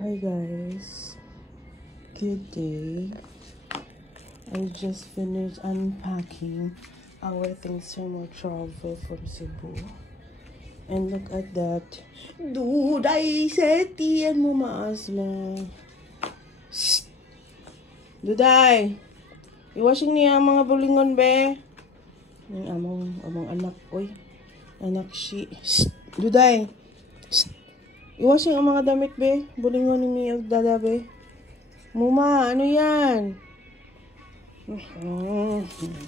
Hi guys, good day. I just finished unpacking our things from our travel from Cebu. And look at that. Dude, ay setian mo maasma. Duday, iwashing niya ang mga bulingon be. Yung among anak, oy. Anak si. Duday. Iwashing ang mga damit be. Bulingon ni Mia dada be. Muma, ano yan?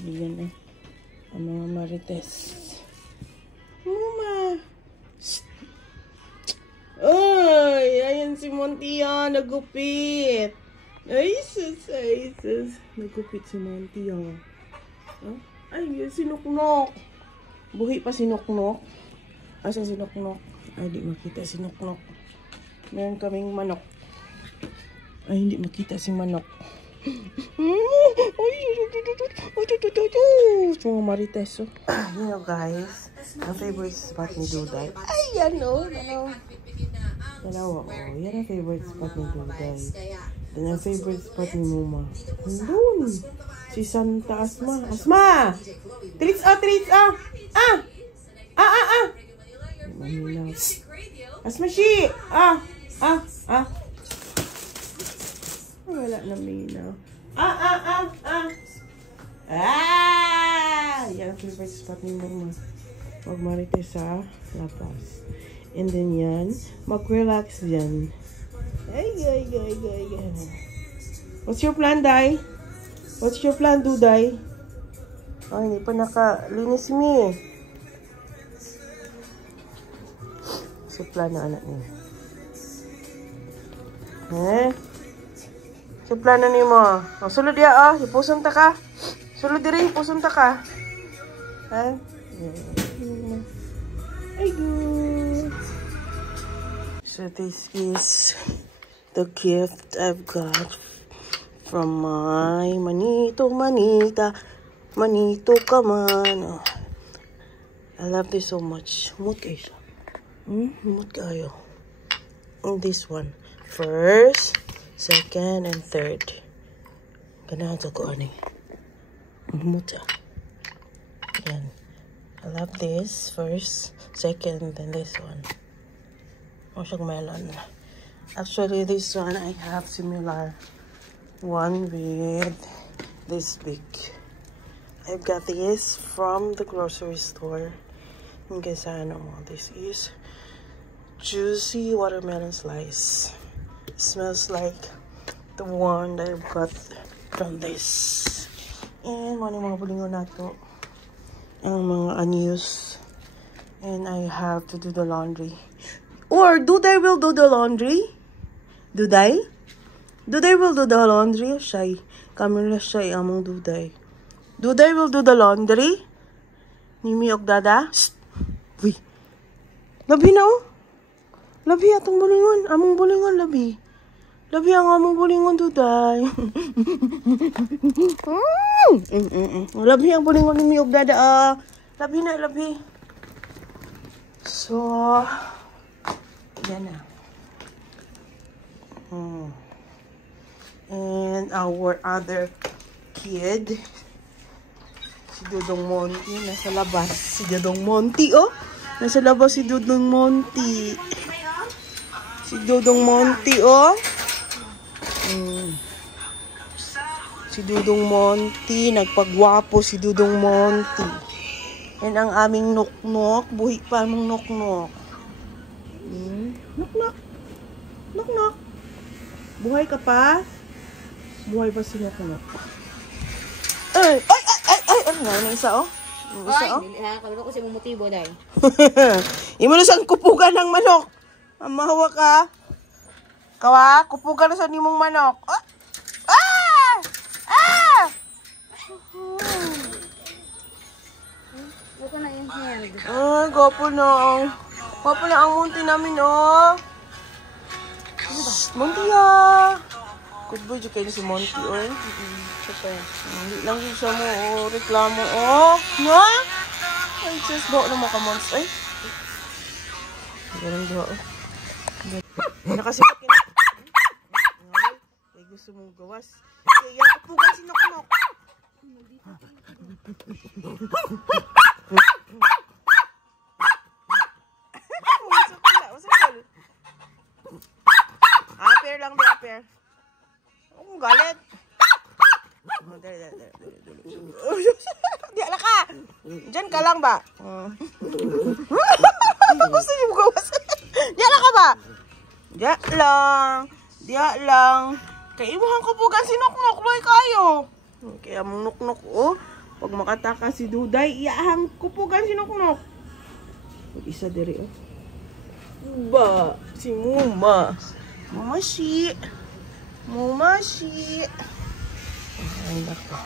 Yan eh. Ang mga marites. Muma. Ay, ayan si Montia, nagupit. Ay, sus. Nagupit si Montia. Huh? Ay, yun si Nuknok. Buhi pa si Nuknok. Asan si Nuknok? Ay, di makita si Nuknok. Meron kaming manok. Ay, hindi makita si manok. Mga marites, oh. You know, guys, ang favorite spot ni Duday. Ay, yan, oh. Dalawa, oh. Yan ang favorite spot ni Duday. Yan ang favorite spot ni Muma. Doon. Si Santa Asma. Asma! Trits, ah! Manila. Asma, she! Wala na minaw. Yan ang favorite spot ni Mama. Magmarites sa labas. And then yan, mag-relax dyan. Ay. What's your plan, Day? What's your plan, Duday? Ay, hindi pa nakalinis si Mi. Sa plan na anak niya. Sa plano ni mo. Sulod ya, oh. Ipusun ta ka. Sulod diri, ipusun ta ka. Ha? Ay, good. So this is the gift I've got from my manito, manito ka man. Oh. I love this so much. Mut kayo. Mut kayo. And this one. First, second, and third. Ganahan to ko ani. Mut. Yan. I love this first, second, and then this one. Oh, siyang melon. Actually, this one I have similar one with this big. I got this from the grocery store. And guess I know this is juicy watermelon slice. It smells like the one that I've got from this. And mga bulingon na to. Ang mga unused. And I have to do the laundry. Or Duday will do the laundry? Duday? Duday will do the laundry? Shy. Camera shy among Duday. Duday will do the laundry? Nimi og dada? Uy. Labi na oh. Labi atong bulingon. Among bulingon labi. Labi ang among bulingon Duday. Labi ang bulingon ni Miyog dada. Labi na, labi. So, yan na. And our other kid, si Dudong Monty, nasa labas. Si Dudong Monty, oh. Nasa labas si Dudong Monty. Si Dudong Monty, oh. Si Dudong Monty, nagpagwapo si Dudong Monty. And ang aming nuknok, buhi pa mong nuknok. Nuknok. Buhay ka pa? Buhay pa si nuknok. Ay! Ano nga, yung isa, oh? Yung isa, oh? Kalala ko siya mong motibo, day. Imunusan kupugan ng manok. Mahawa ka. Kawa, kupugan na sa nimong manok. Oh! Buka na yung hand. Ay, gwapo na. Gwapo na ang munti namin, oh. Monty, ah. Good boy, kayo na si Monty, oh. Hindi lang siya mo, oh. Reklamo, oh. Na? Ay, just bawa na makamons. Ay. Ganun ba, oh. Nakasipat ka na. mong gawas. Kaya kapugan si Noknok. Aper lang, be, aper. Ang galit. Di ala ka. Diyan ka lang ba? Gusto niyo gawas. Di ala ka ba? Diya lang. Diya lang. Kaya imuhan ko po si Noknok. Loy kayo. Kaya mong Noknok, oh. Pag makataka si Duday, iahang ko po si Noknok. Isa diri, oh. Ba, si Muma. Mumashi. Mumashi. Ay, nako.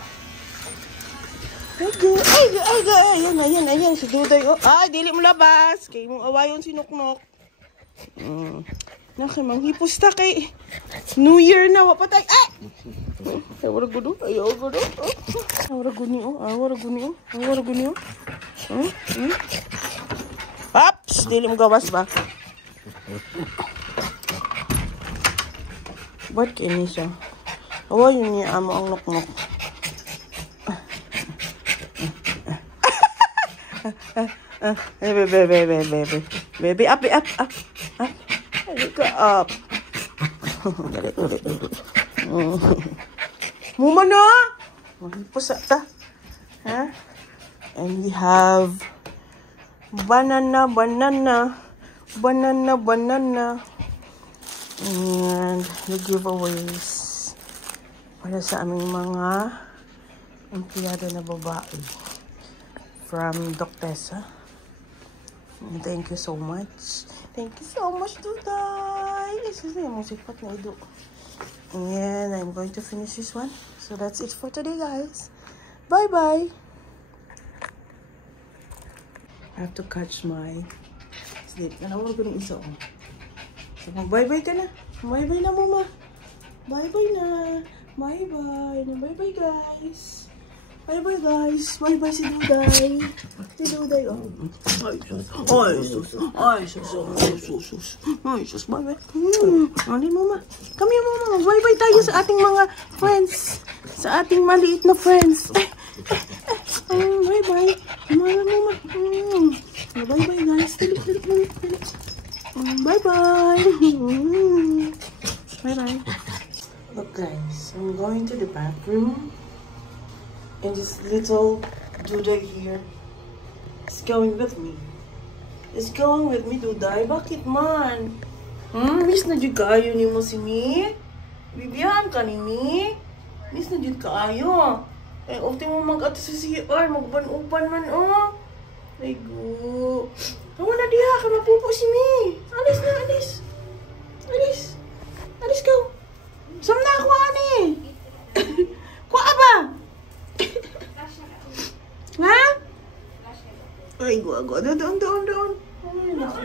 Ayan, si Duday, oh. Ay, dili mo labas. Kaya mong awayon si Noknok. Naki, manghipos ta kay New Year na, wapatay. Ay! Ay, wala gudo. Ay, wala gudo. Ay, wala guni, oh. Ay, wala guni, oh. Ay, wala guni, oh. Ups! Dili mo gawas ba? Ba't kini siya? Awayon niya amo ang Noknok. Baby, up. Look up. Muma na! Pusata. Huh? And we have banana. And the giveaways para sa aming mga empleyado na babae from Doctessa. Thank you so much. Thank you so much, Duday. This is the music part na ido. And I'm going to finish this one. So that's it for today, guys. Bye-bye. I have to catch my sleep. Nalawag ko ng isa. So, mag-bye-bye ka na. Bye-bye na, Mama. Bye-bye na. Bye-bye. Bye-bye, guys. Bye-bye, guys. Bye-bye si Duday. Si Duday, oh. Ay, sus. Bye-bye. Ano, Mama? Come here, Mama. Bye-bye tayo sa ating mga friends. Sa ating maliit na friends. Bye-bye. Mama. Bye-bye, guys. Dali. Bye-bye. Bye-bye. Look, guys. I'm going to the bathroom. And this little Duday here is going with me. Duday. Bakit man? Miss na jud kaayo ni mo si Mi? Bibiyahan ka ni Mi? Miss na jud kaayo. Ay, ofte mo mag-ato sa CR. Magban-uban man, oh. Ay, go. Awa na diha. Kaya mapupo si Mi. Alis na, alis. Alis ka. Sam na ako, ani. Kuha ba? Ha? Ay, go. Doon. Ay, naku.